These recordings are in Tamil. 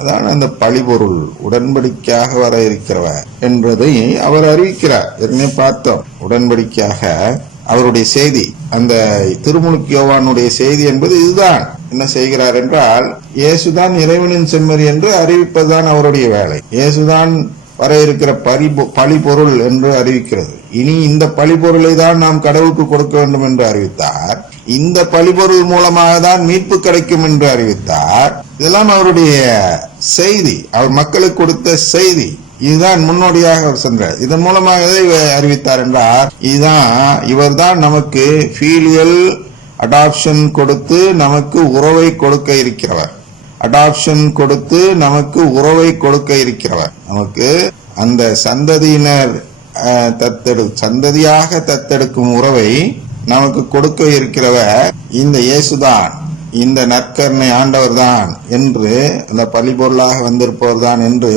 அதான் அந்த பழிபொருள், உடன்படிக்கையாக வர இருக்கிறவர் என்பதை அவர் அறிவிக்கிறார். ஏற்கனவே பார்த்தோம். உடன்படிக்கையாக அவருடைய செய்தி, அந்த திருமுழுக்கு யோவானுடைய செய்தி என்பது இதுதான். என்ன செய்கிறார் என்றால், இயேசுதான் இறைவனின் செம்மறி என்று அறிவிப்பதுதான் அவருடைய வேலை. இயேசுதான் வர இருக்கிற பழிபொருள் என்று அறிவிக்கிறது. இனி இந்த பழிபொருளை தான் நாம் கடவுளுக்கு கொடுக்க வேண்டும் என்று அறிவித்தார். இந்த பழிபொருள் மூலமாக தான் மீட்பு கிடைக்கும் என்று அறிவித்தார். இதெல்லாம் அவருடைய செய்தி, அவர் மக்களுக்கு கொடுத்த செய்தி. இதுதான் முன்னோடியாக அவர் சென்றார். இதன் மூலமாக எதை அறிவித்தார் என்றால், இவர் தான் நமக்கு ஃபீலியல் அடாப்ஷன் கொடுத்து நமக்கு உறவை கொடுக்க இருக்கிறவர். அடாப்ஷன் கொடுத்து நமக்கு உறவை கொடுக்க இருக்கிறவர். நமக்கு அந்த சந்ததியினர் சந்ததியாக தத்தெடுக்கும் உறவை நமக்கு கொடுக்க இருக்கிறவர் இந்த இயேசுதான், இந்த நற்கருணை ஆண்டவர் தான் என்று, அந்த பழிபொருளாக வந்திருப்பவர் தான் என்று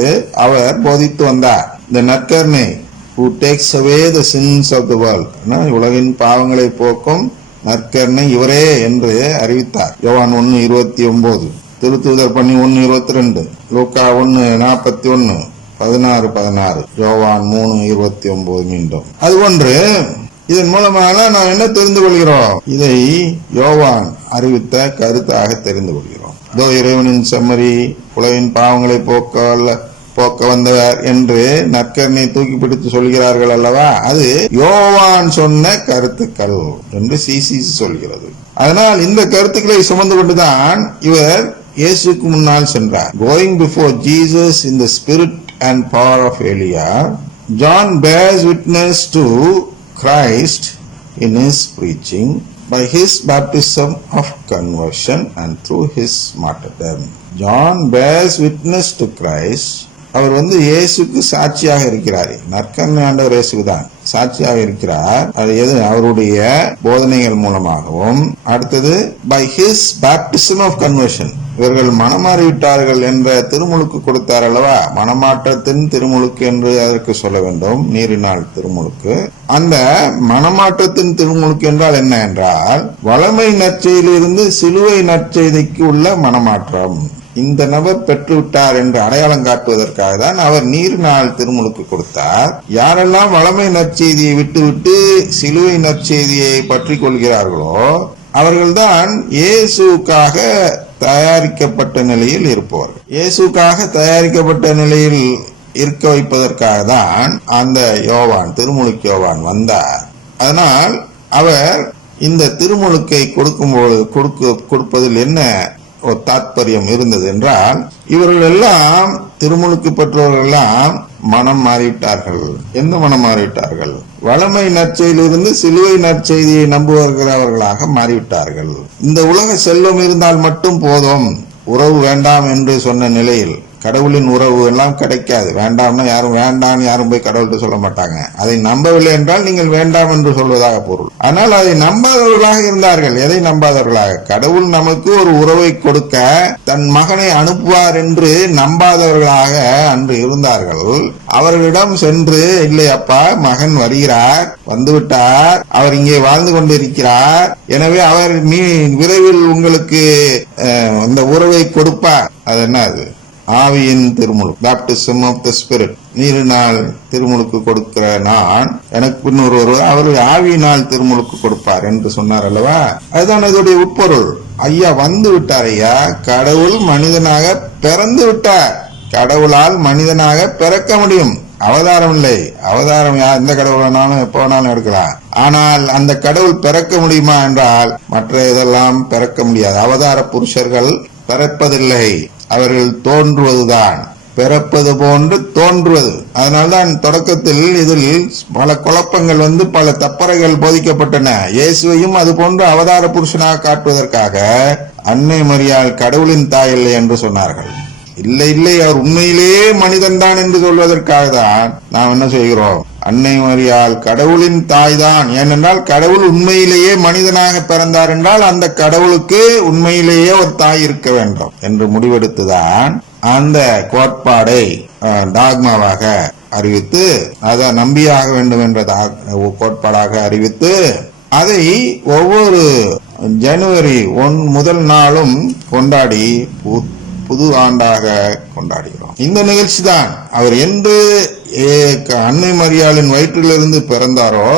அவர் போதித்து வந்தார். இந்த நற்கருணை who takes away the sins of the world, உலகின் பாவங்களை போக்கும் நற்கருணை இவரே என்று அறிவித்தார். யோவான் 1:29, திருத்தூதர் பணி 1:22, லூக்கா 1:41, 16:16, யோவான் 3:29. மீண்டும் அதுபோன்று இதன் மூலமாக நாம் என்ன தெரிந்து கொள்கிறோம்? இதை யோவான் அறிவித்த கருத்தாக தெரிந்து கொள்கிறோம். இதோ இறைவனின் செம்மறி, உலகின் பாவங்களை போக்க வந்தவர் என்று நற்கருணை தூக்கி பிடித்து சொல்கிறார்கள் அல்லவா, அது யோவான் சொன்ன கருத்துக்கள் என்று சிசிசி சொல்கிறது. அதனால் இந்த கருத்துக்களை சுமந்து கொண்டுதான் இவர் இயேசுக்கு முன்னால் சென்றார். Going before Jesus in the spirit and power of Elijah, John bears witness to Christ in his preaching by his baptism of conversion and through his martyrdom. John bears witness to Christ. அவர் இயேசுக்கு சாட்சியாக இருக்கிறார். நற்கருணை ஆண்டவர் இயேசுதான் சாட்சியாக இருக்கிறார். அது எது? அவருடைய போதனைகள் மூலமாகவும், அடுத்தது by his baptism of conversion, இவர்கள் மனமாறிவிட்டார்கள் என்ற திருமுழுக்கு கொடுத்தார் அல்லவா, மனமாற்றத்தின் திருமுழுக்கு என்று அதற்கு சொல்ல வேண்டும், நீரினால் திருமுழுக்கு. அந்த மனமாற்றத்தின் திருமுழுக்கு என்றால் என்ன என்றால், வளமை நற்செய்தியிலிருந்து சிலுவை நற்செய்திக்கு உள்ள மனமாற்றம். இந்த நபர் பெற்றுவிட்டார் என்று அடையாளம் காட்டுவதற்காக தான் அவர் நீரினால் திருமுழுக்கு கொடுத்தார். யாரெல்லாம் வளமை நற்செய்தியை விட்டுவிட்டு சிலுவை நற்செய்தியை பற்றி கொள்கிறார்களோ அவர்கள்தான் இயேசுக்காக தயாரிக்கப்பட்ட நிலையில் இருப்பவர்கள். இயேசுக்காக தயாரிக்கப்பட்ட நிலையில் இருக்க வைப்பதற்காக தான் அந்த யோவான், திருமுழுக்கு யோவான் வந்தார். அதனால் அவர் இந்த திருமுழுக்கை கொடுப்பதில் என்ன ஒரு தாற்பயம் இருந்தது என்றால், இவர்கள் எல்லாம் திருமுழுக்கு பெற்றவர்கள் எல்லாம் மனம் மாறிவிட்டார்கள். எந்த மனம் மாறிவிட்டார்கள்? வளமை நற்செய்தியிலிருந்து சிலுவை நற்செய்தியை நம்புகிறவர்களாக மாறிவிட்டார்கள். இந்த உலக செல்வம் இருந்தால் மட்டும் போதும், உறவு வேண்டாம் என்று சொன்ன நிலையில், கடவுளின் உறவு எல்லாம் கிடைக்காது, வேண்டாம்னா யாரும் போய் கடவுள்கிட்ட சொல்ல மாட்டாங்க. அதை நம்பவில்லை என்றால் நீங்கள் வேண்டாம் என்று சொல்வதாக பொருள். ஆனால் அதை நம்பாதவர்களாக இருந்தார்கள். எதை நம்பாதவர்களாக? கடவுள் நமக்கு ஒரு உறவை கொடுக்க தன் மகனை அனுப்புவார் என்று நம்பாதவர்களாக அன்று இருந்தார்கள். அவர்களிடம் சென்று, இல்லை அப்பா, மகன் வருகிறார், வந்துவிட்டார், அவர் இங்கே வாழ்ந்து கொண்டிருக்கிறார், எனவே அவர் விரைவில் உங்களுக்கு அந்த உறவை கொடுப்பார். அது என்ன? அது ஆவியின் திருமுழுக்கு, பேப்டிசம் ஆஃப் த ஸ்பிரிட். நீரினால் திருமுழுக்கு கொடுக்கிற நான், எனக்கு பின் அவர் ஆவியினால் திருமுழுக்கு கொடுப்பார் என்று சொன்னார் அல்லவா. அதுதான் அதோடைய உட்பொருள். ஐயா வந்து விட்டார். ஐயா கடவுள் மனிதனாக பிறந்து விட்டார். கடவுளால் மனிதனாக பிறக்க முடியும், அவதாரம் இல்லை. அவதாரம் எந்த கடவுள் வேணாலும் எப்ப வேணாலும் எடுக்கலாம். ஆனால் அந்த கடவுள் பிறக்க முடியுமா என்றால் மற்ற இதெல்லாம் பிறக்க முடியாது. அவதார புருஷர்கள் பிறப்பதில்லை, அவர்கள் தோன்றுவதுதான், பிறப்பது போன்று தோன்றுவது. அதனால்தான் தொடக்கத்தில் இதில் பல குழப்பங்கள் பல தப்பறைகள் போதிக்கப்பட்டன. இயேசுவையும் அது போன்று அவதார புருஷனாக காட்டுவதற்காக அன்னை மரியாள் கடவுளின் தாய் இல்லை என்று சொன்னார்கள். இல்லை, அவர் உண்மையிலேயே மனிதன் தான் என்று சொல்வதற்காக தான் நாம் என்ன செய்கிறோம்? அன்னை மரியாள் கடவுளின் தாய் தான். ஏனென்றால் கடவுள் உண்மையிலேயே மனிதனாக பிறந்தார் என்றால் அந்த கடவுளுக்கு உண்மையிலேயே ஒரு தாய் இருக்க வேண்டும் என்று முடிவெடுத்துதான் அந்த கோட்பாடை டாக்மாவாக அறிவித்து, அதை நம்பியாக வேண்டும் என்ற கோட்பாடாக அறிவித்து, அதை ஒவ்வொரு ஜனவரி 1 முதல் நாளும் கொண்டாடி புது ஆண்டாக கொண்டாடுகிறோம். இந்த நிகழ்ச்சி தான் அவர் என்று அன்னை மரியாளின் வயிற்றிலிருந்து பிறந்தாரோ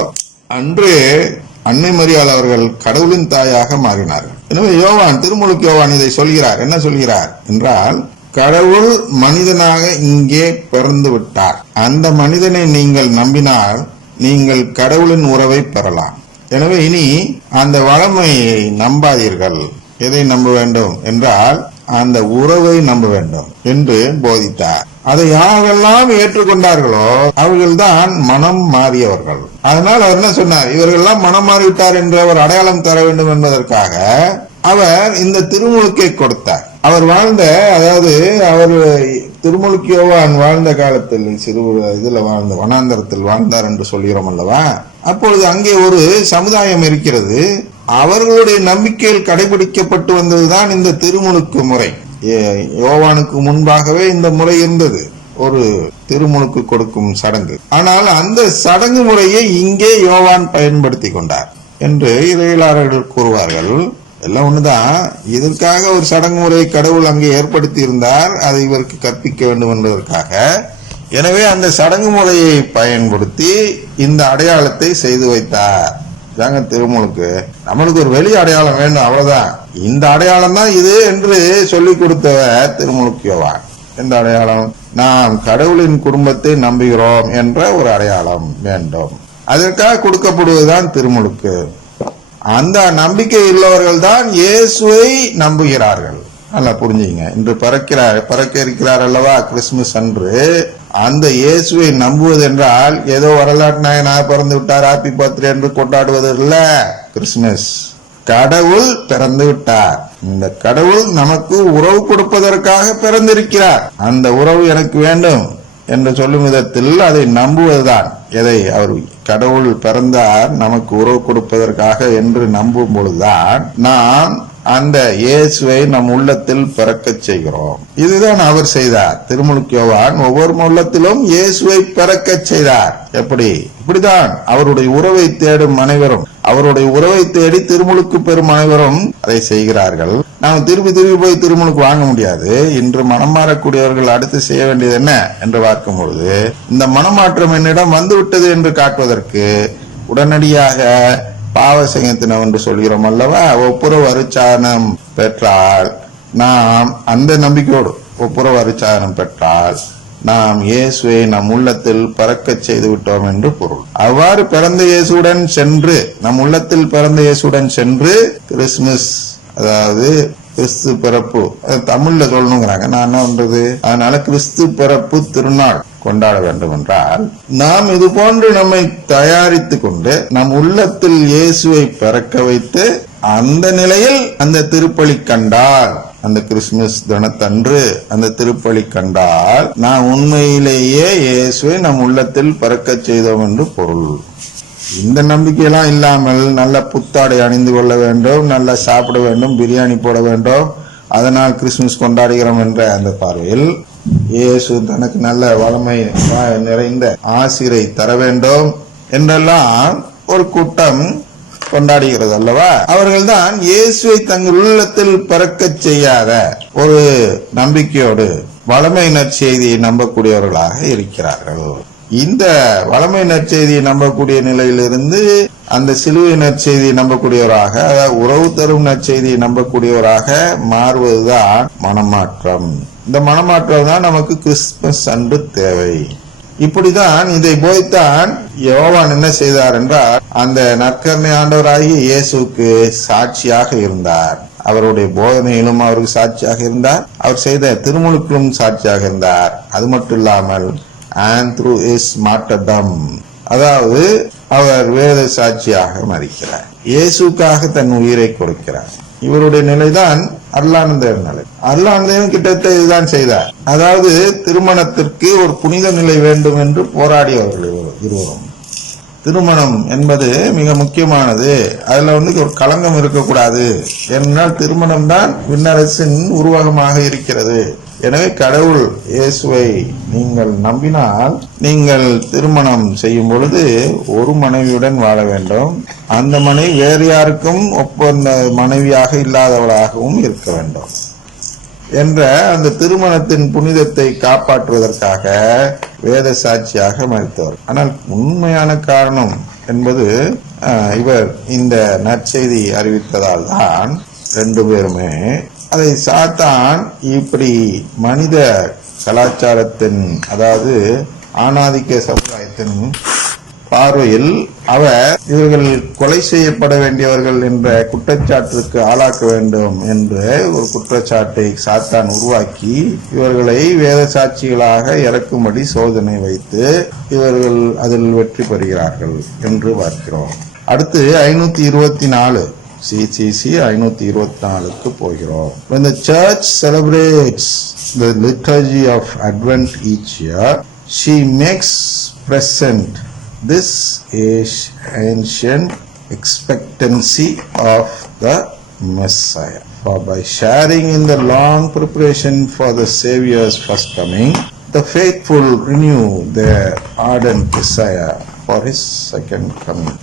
அன்று அன்னை மரியாள் அவர்கள் கடவுளின் தாயாக மாறினார்கள். எனவே யோவான், திருமுழுக்கு யோவான் இதை சொல்கிறார். என்ன சொல்கிறார் என்றால், கடவுள் மனிதனாக இங்கே பிறந்து விட்டார். அந்த மனிதனை நீங்கள் நம்பினால் நீங்கள் கடவுளின் உறவை பெறலாம். எனவே இனி அந்த வளமையை நம்பாதீர்கள். எதை நம்ப வேண்டும் என்றால் அந்த உறவை நம்ப வேண்டும் என்று போதித்தார். அதை யாரெல்லாம் ஏற்றுக்கொண்டார்களோ அவர்கள்தான் மனம் மாறியவர்கள். அதனால் அவர் என்ன சொன்னார், இவர்கள்லாம் மனம் மாறிவிட்டார் என்று அவர் அடையாளம் தர வேண்டும் என்பதற்காக அவர் இந்த திருமுழுக்கை கொடுத்தார். அவர் வாழ்ந்த, அதாவது அவர் திருமுழுக்கு யோவான் வாழ்ந்த காலத்தில் இதுல வாழ்ந்த வனாந்தரத்தில் வாழ்ந்தார் என்று சொல்கிறோம் அல்லவா. அப்பொழுது அங்கே ஒரு சமுதாயம் இருக்கிறது. அவர்களுடைய நம்பிக்கையில் கடைபிடிக்கப்பட்டு வந்ததுதான் இந்த திருமுழுக்கு முறை. யோவானுக்கு முன்பாகவே இந்த முறை இருந்தது, ஒரு திருமுழுக்கு கொடுக்கும் சடங்கு. ஆனால் அந்த சடங்கு முறையை இங்கே யோவான் பயன்படுத்தி கொண்டார் என்று இறையியலாளர்கள் கூறுவார்கள். எல்லாம் ஒண்ணுதான். இதற்காக ஒரு சடங்கு முறை கடவுள் அங்கே ஏற்படுத்தி இருந்தார், அதை இவருக்கு கற்பிக்க வேண்டும் என்பதற்காக. எனவே அந்த சடங்கு முறையை பயன்படுத்தி இந்த அடையாளத்தை செய்து வைத்தார். தாங்க திருமுழுக்கு. நம்மளுக்கு ஒரு வெளி அடையாளம் வேண்டும், அவ்வளவுதான். இந்த அடையாளம் தான் இது என்று சொல்லிக் கொடுத்தவர் திருமுழுக்கு யோவான். எந்த அடையாளம்? நாம் கடவுளின் குடும்பத்தை நம்புகிறோம் என்ற ஒரு அடையாளம் வேண்டும். அதற்காக கொடுக்கப்படுவதுதான் திருமுழுக்கு. அந்த நம்பிக்கை உள்ளவர்கள் தான் இயேசுவை நம்புகிறார்கள். நல்லா புரிஞ்சுங்க. இன்று பறக்க இருக்கிறார் அல்லவா கிறிஸ்துமஸ் அன்று. அந்த இயேசுவை நம்புவது என்றால் ஏதோ வரலாற்று நாயனாக பிறந்து விட்டார், ஹாப்பி பர்த்டே என்று கொண்டாடுவது இல்ல கிறிஸ்துமஸ். கடவுள் பிறந்து விட்டார். இந்த கடவுள் நமக்கு உறவு கொடுப்பதற்காக பிறந்திருக்கிறார். அந்த உறவு எனக்கு வேண்டும் என்று சொல்லும் விதத்தில் அதை நம்புவதுதான். எதை? அவர் கடவுள் பிறந்தார் நமக்கு உறவு கொடுப்பதற்காக என்று நம்பும் பொழுதுதான் நாம் அந்த இயேசுவை நம் உள்ளத்தில் பிறக்க செய்கிறோம். இதுதான் அவர் செய்தார். திருமுழுக்கு யோவான் ஒவ்வொரு உள்ளத்திலும் இயேசுவை பிறக்க செய்தார். எப்படி? இப்படிதான் அவருடைய உறவை தேடும் அனைவரும், அவருடைய உறவை தேடி திருமுழுக்கு பெறும் அனைவரும் அதை செய்கிறார்கள். நாம் திருப்பி போய் திருமுழுக்கு வாங்க முடியாது. இன்று மனம் மாறக்கூடியவர்கள் அடுத்து செய்ய வேண்டியது என்ன என்று பார்க்கும் பொழுது, இந்த மனமாற்றம் என்னிடம் வந்துவிட்டது என்று காட்டுவதற்கு உடனடியாக பாவசங்கத்தினம் என்று சொல்கிறோம் அல்லவா, ஒப்புரவு அருட்சாதனம் பெற்றால் நாம் அந்த நம்பிக்கையோடு ஒப்புரவு அருட்சாதனம் பெற்றால் நாம் இயேசுவை நம் உள்ளத்தில் பிறக்க செய்து விட்டோம் என்று பொருள். அவ்வாறு பிறந்த இயேசுடன் சென்று, நம் உள்ளத்தில் பிறந்த இயேசுடன் சென்று கிறிஸ்துமஸ், அதாவது கிறிஸ்து பிறப்பு, தமிழ்ல சொல்லணுங்கிறாங்க, நான் என்ன பண்றது? அதனால கிறிஸ்து பிறப்பு திருநாள் கொண்டாட வேண்டும் என்றால் நாம் இது போன்று நம்மை தயாரித்து கொண்டு நம் உள்ளத்தில் இயேசுவை பிறக்க வைத்து அந்த நிலையில் அந்த திருப்பலி கண்டால், அந்த கிறிஸ்துமஸ் தினத்தன்று அந்த திருப்பலி கண்டால் நாம் உண்மையிலேயே இயேசுவை நம் உள்ளத்தில் பிறக்க செய்தோம் என்று பொருள். இந்த நம்பிக்கையெல்லாம் இல்லாமல் நல்ல புத்தாடை அணிந்து கொள்ள வேண்டும், நல்லா சாப்பிட வேண்டும், பிரியாணி போட வேண்டும், அதனால் கிறிஸ்துமஸ் கொண்டாடுகிறோம் என்ற அந்த பார்வையில் இயேசு தனக்கு நல்ல வளமை நிறைந்த ஆசிரை தர வேண்டும் என்றெல்லாம் ஒரு கூட்டம் கொண்டாடுகிறது அல்லவா. அவர்கள்தான் இயேசுவை தங்கள் உள்ளத்தில் பிறக்க செய்யாத ஒரு நம்பிக்கையோடு வளமை நற்செய்தியை நம்பக்கூடியவர்களாக இருக்கிறார்கள். இந்த வளமை நற்செய்தியை நம்பக்கூடிய நிலையிலிருந்து அந்த சிலுவை நற்செய்தியை நம்பக்கூடியவராக, அதாவது உறவு தரும் நற்செய்தியை நம்பக்கூடியவராக மாறுவதுதான் மனமாற்றம். இந்த மனமாற்றம் தான் நமக்கு கிறிஸ்துமஸ் அன்று தேவை. இப்படிதான் இதை போய்த்தான் யோவான் என்ன செய்தார் என்றால், அந்த நற்கருணை ஆண்டவராகிய இயேசுக்கு சாட்சியாக இருந்தார். அவருடைய போதனையிலும் அவருக்கு சாட்சியாக இருந்தார், அவர் செய்த திருமுழுக்கிலும் சாட்சியாக இருந்தார். அது மட்டும் இல்லாமல் and through his martyrdom, அதாவது அவர் வேத சாட்சியாக மரிக்கிறார், இயேசுக்காக தன் உயிரை கொடுக்கிறார். இவருடைய நிலைதான் அருளானந்தர் நிலை. அருளானந்தரும் கிட்டத்தட்ட இதுதான் செய்தார். அதாவது திருமணத்திற்கு ஒரு புனித நிலை வேண்டும் என்று போராடியவர்கள் இருவரும். திருமணம் என்பது மிக முக்கியமானது, அதுல ஒரு களங்கம் இருக்கக்கூடாது. ஏனென்றால் திருமணம் தான் விண்ணரசின் உருவகமாக இருக்கிறது. எனவே கடவுள் இயேசுவை நீங்கள் நம்பினால் நீங்கள் திருமணம் செய்யும் பொழுது ஒரு மனைவியுடன் வாழ வேண்டும். அந்த மனைவி வேறு யாருக்கும் ஒப்பந்த மனைவியாக இல்லாதவளாகவும் இருக்க வேண்டும். என்ற அந்த திருமணத்தின் புனிதத்தை காப்பாற்றுவதற்காக வேத சாட்சியாக மரித்தவர். ஆனால் உண்மையான காரணம் என்பது இவர் இந்த நற்செய்தி அறிவித்ததால் தான் ரெண்டு பேருமே அதை சாத்தான் இப்படி மனித கலாச்சாரத்தின், அதாவது ஆணாதிக்க சமுதாயத்தின் பார்வையில் அவர் இவர்கள் கொலை செய்யப்பட வேண்டியவர்கள் என்ற குற்றச்சாட்டிற்கு ஆளாக்க வேண்டும் என்ற ஒரு குற்றச்சாட்டை சாத்தான் உருவாக்கி இவர்களை வேத சாட்சிகளாக இறக்கும்படி சோதனை வைத்து இவர்கள் அதில் வெற்றி பெறுகிறார்கள் என்று பார்க்கிறோம். அடுத்து 524 CCC 524க்கு போகிறோம். When the church celebrates the liturgy of Advent each year, she makes present this ancient expectancy of the Messiah. For by sharing in the long preparation for the Savior's first coming, the faithful renew their ardent desire for his second coming.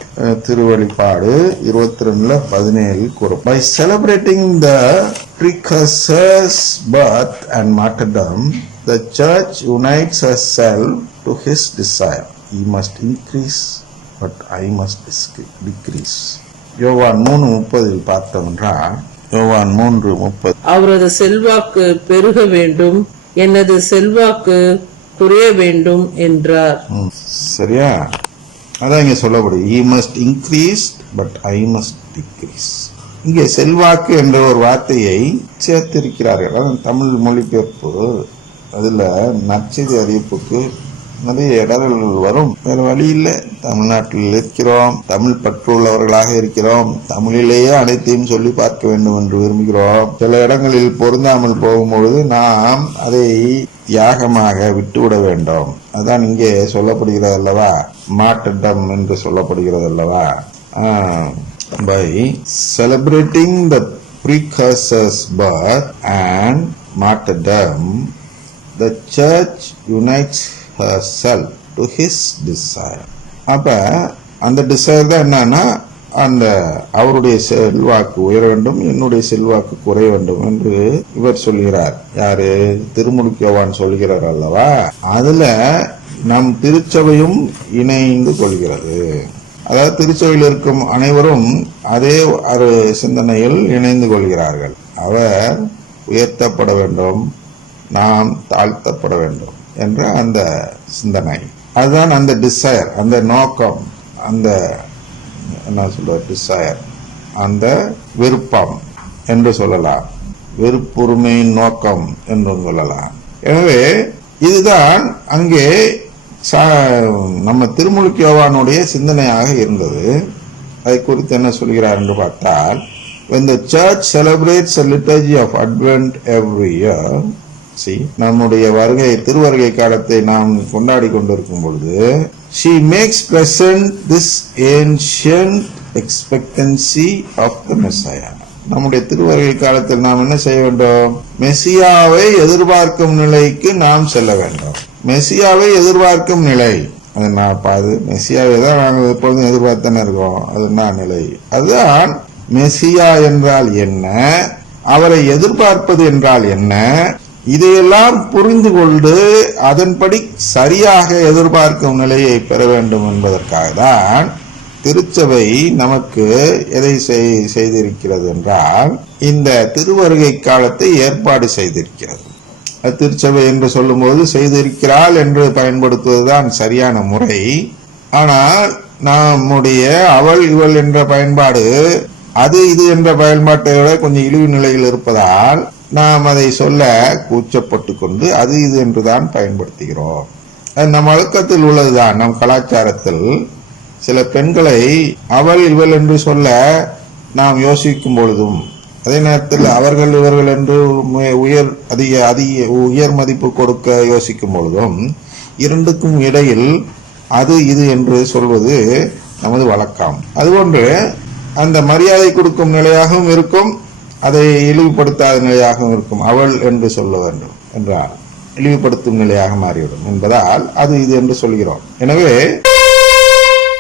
திருவெளிப்பாடு 22:17 கூறும். By celebrating the precursor's birth and martyrdom, the church unites herself to his desire. He must increase, but I must decrease. யோவான் 3:30 பார்த்தோம் என்றால், யோவான் 3:30, அவரது செல்வாக்கு பெருக வேண்டும், எனது செல்வாக்கு குறைய வேண்டும் என்றார். சரியா? அதான் இங்க சொல்லப்படுது. He must increase, but I must decrease. இங்கே செல்வாக்கு என்ற ஒரு வார்த்தையை சேர்த்திருக்கிறார்கள். தமிழ் மொழிபெயர்ப்பு அதுல நற்செய்தி அறிவிப்புக்கு நிறைய இடர்கள் வரும். வேற வழி இல்லை. தமிழ்நாட்டில் இருக்கிறோம், தமிழ் பற்றுள்ளவர்களாக இருக்கிறோம், தமிழிலேயே அனைத்தையும் சொல்லி பார்க்க வேண்டும் என்று விரும்புகிறோம். சில இடங்களில் பொருந்தாமல் போகும்பொழுது நாம் அதை தியாகமாக விட்டுவிட வேண்டும். அதான் இங்கே சொல்லப்படுகிறது அல்லவா, மார்ட்டர்டம் என்று சொல்லப்படுகிறது அல்லவா. By celebrating the precursor's birth and martyrdom, the church unites herself to his desire. அப்ப அந்த டிசைர் தான் என்னன்னா, அந்த அவருடைய செல்வாக்கு உயர வேண்டும், என்னுடைய செல்வாக்கு குறைய வேண்டும் என்று இவர் சொல்கிறார். யாரு? திருமுழுக்கு யோவான் சொல்கிறார் அல்லவா. அதுல நம் திருச்சபையும் இணைந்து கொள்கிறது. அதாவது திருச்சபையில் இருக்கும் அனைவரும் அதே ஒரு சிந்தனையில் இணைந்து கொள்கிறார்கள். அவர் உயர்த்தப்பட வேண்டும், நாம் தாழ்த்தப்பட வேண்டும் என்ற அந்த சிந்தனை, அதுதான் அந்த டிசைர், அந்த நோக்கம், அந்த என்ன சொல்ற டிசைர், அந்த விருப்பம் என்று சொல்லலாம், விருப்புரிமையின் நோக்கம் என்றும் சொல்லலாம். எனவே இதுதான் அங்கே நம்ம திருமுழுக்கு யோவானுடைய சிந்தனையாக இருந்தது. அதை குறித்து என்ன சொல்கிறார் என்று பார்த்தால், when the church celebrates a liturgy of Advent every year, நம்முடைய வருகை, திருவருகை காலத்தை நாம் கொண்டாடி கொண்டிருக்கும் பொழுது, she makes present this ancient expectancy of the Messiah. நம்முடைய திருவருகை காலத்தில் நாம் என்ன செய்ய வேண்டும்? மெசியாவை எதிர்பார்க்கும் நிலைக்கு நாம் செல்ல வேண்டும். மெசியாவை எதிர்பார்க்கும் நிலை, அது நான் பாது மெசியாவை தான் நாங்கள் எப்பொழுதும் எதிர்பார்த்தானே இருக்கோம். அது என்ன நிலை? அதுதான் மெசியா என்றால் என்ன, அவரை எதிர்பார்ப்பது என்றால் என்ன, இதையெல்லாம் புரிந்து கொண்டு அதன்படி சரியாக எதிர்பார்க்கும் நிலையை பெற வேண்டும் என்பதற்காக தான் திருச்சபை நமக்கு எதை செய்திருக்கிறது என்றால், இந்த திருவருகை காலத்தை ஏற்பாடு செய்திருக்கிறது. திருச்சபை என்று சொல்லும் போது செய்திருக்கிறாள் என்று பயன்படுத்துவதுதான் சரியான முறை. ஆனால் நம்முடைய அவள் இவள் என்ற பயன்பாடு அது இது என்ற பயன்பாட்டை விட கொஞ்சம் இழிவு நிலையில் இருப்பதால் நாம் அதை சொல்ல கூச்சப்பட்டு கொண்டு அது இது என்றுதான் பயன்படுத்துகிறோம். நம் வழக்கத்தில் உள்ளதுதான். நம் கலாச்சாரத்தில் சில பெண்களை அவள் இவள் என்று சொல்ல நாம் யோசிக்கும் பொழுதும், அதே நேரத்தில் அவர்கள் இவர்கள் என்று உயர் மதிப்பு கொடுக்க யோசிக்கும் பொழுதும், இரண்டுக்கும் இடையில் அது இது என்று சொல்வது நமது வழக்கம். அதுபோன்று அந்த மரியாதை கொடுக்கும் நிலையாகவும் இருக்கும், அதை இழிவுபடுத்தாத நிலையாகவும் இருக்கும். அவள் என்று சொல்ல வேண்டும் என்றால் இழிவுபடுத்தும் நிலையாக மாறிவிடும் என்பதால் அது இது என்று சொல்கிறோம். எனவே